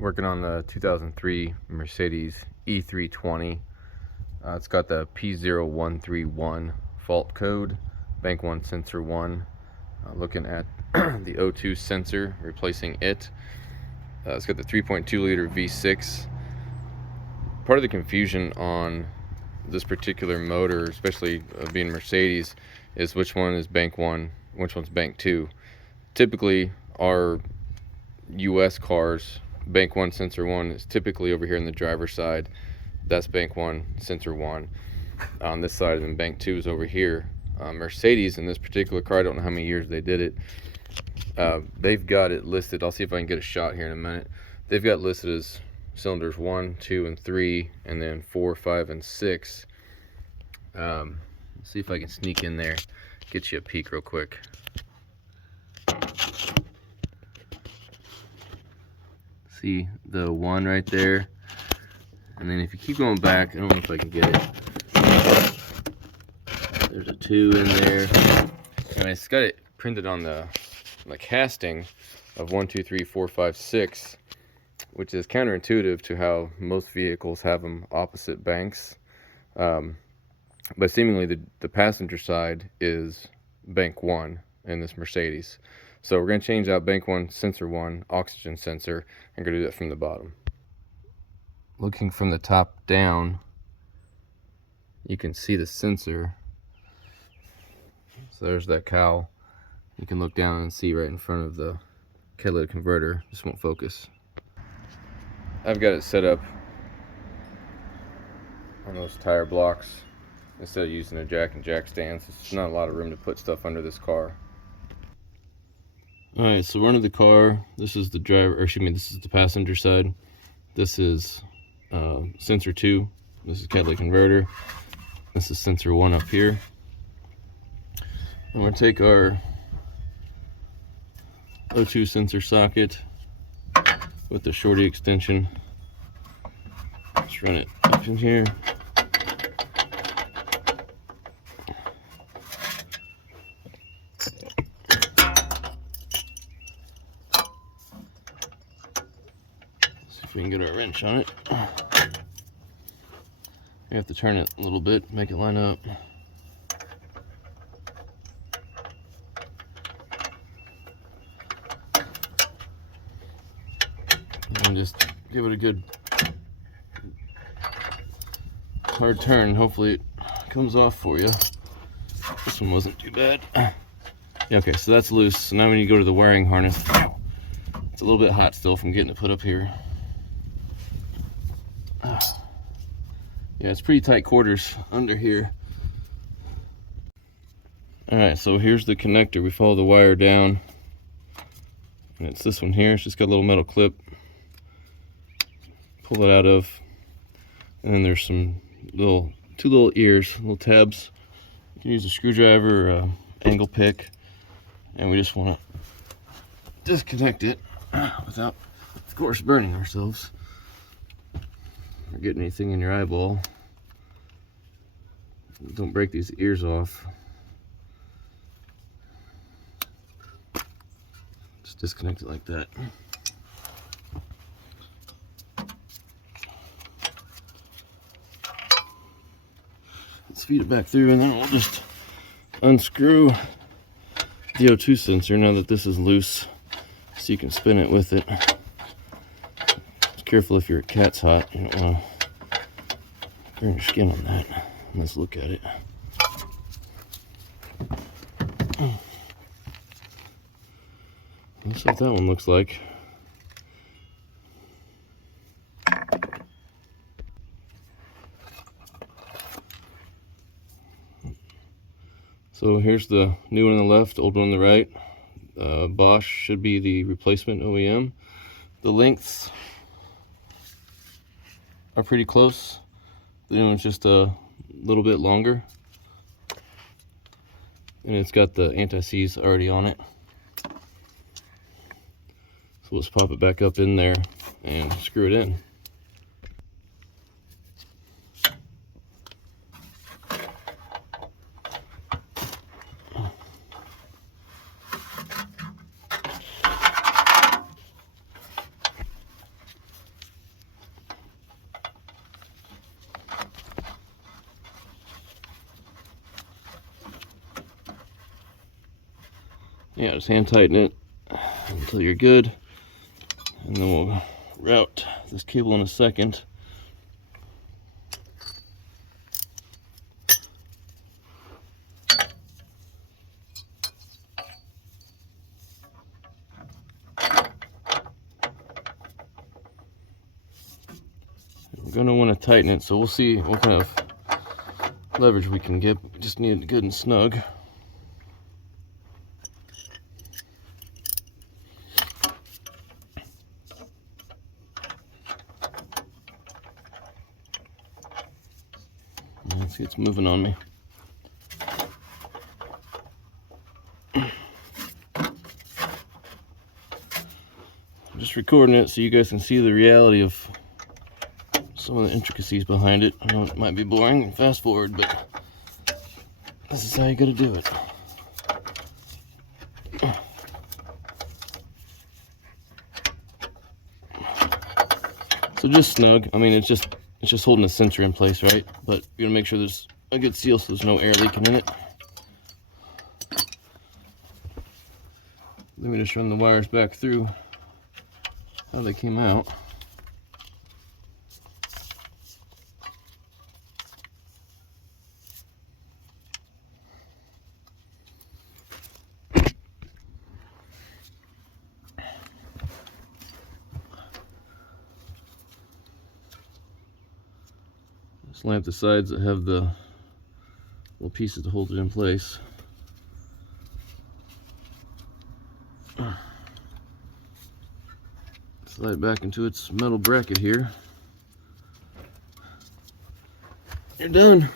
Working on the 2003 Mercedes E320. It's got the P0131 fault code, bank 1 sensor 1. Looking at the O2 sensor, replacing it. It's got the 3.2 liter V6. Part of the confusion on this particular motor, especially being Mercedes, is which one is bank 1, which one's bank 2. Typically, our US cars, bank 1 sensor 1 is typically over here on the driver's side. That's bank 1 sensor 1 on this side, and bank 2 is over here. Mercedes, in this particular car, I don't know how many years they did it, they've got it listed. I'll see if I can get a shot here in a minute. They've got listed as cylinders 1, 2, and 3, and then 4, 5, and 6. Let's see if I can sneak in there, get you a peek real quick. See the 1 right there, and then if you keep going back, I don't know if I can get it. There's a 2 in there, and it's got it printed on the casting of 1, 2, 3, 4, 5, 6, which is counterintuitive to how most vehicles have them opposite banks. But seemingly the passenger side is bank 1 in this Mercedes. So we're going to change out bank 1 sensor 1 oxygen sensor, and going to do that from the bottom. Looking from the top down, you can see the sensor. So there's that cowl. You can look down and see right in front of the catalytic converter. This won't focus. I've got it set up on those tire blocks instead of using a jack and jack stands. There's not a lot of room to put stuff under this car. Alright, so we're under the car. This is the driver, or excuse me, this is the passenger side. This is sensor 2. This is catalytic converter. This is sensor 1 up here. And we're going to take our O2 sensor socket with the shorty extension. Just run it up in here. See if we can get our wrench on it. You have to turn it a little bit, make it line up. And just give it a good hard turn. Hopefully it comes off for you. This one wasn't too bad. Yeah, okay, so that's loose. So now when you go to the wiring harness, it's a little bit hot still from getting it put up here. Yeah, it's pretty tight quarters under here. Alright, so here's the connector. We follow the wire down, and it's this one here. It's just got a little metal clip. Pull it out of, and then there's some two little ears, little tabs. You can use a screwdriver or a angle pick, and we just want to disconnect it without, of course, burning ourselves or getting anything in your eyeball. Don't break these ears off. Just disconnect it like that. Let's feed it back through, and then we'll just unscrew the O2 sensor now that this is loose, so you can spin it with it. Be careful if your cat's hot. You don't want to burn your skin on that. Let's look at it. Let's see what that one looks like. So here's the new one on the left, old one on the right. Bosch should be the replacement OEM. The lengths are pretty close. The new one's just a little bit longer. And it's got the anti-seize already on it. So let's pop it back up in there and screw it in. Yeah, just hand tighten it until you're good, and then we'll route this cable in a second. We're going to want to tighten it, so we'll see what kind of leverage we can get. We just need it good and snug. Let's see, it's moving on me. I'm just recording it so you guys can see the reality of some of the intricacies behind it. I know it might be boring and fast forward, but this is how you gotta do it. So just snug. I mean, it's just holding the sensor in place, right? But you're gonna make sure there's a good seal so there's no air leaking in it. Let me just run the wires back through how they came out. Just lamp the sides that have the little pieces to hold it in place. Slide it back into its metal bracket here. You're done.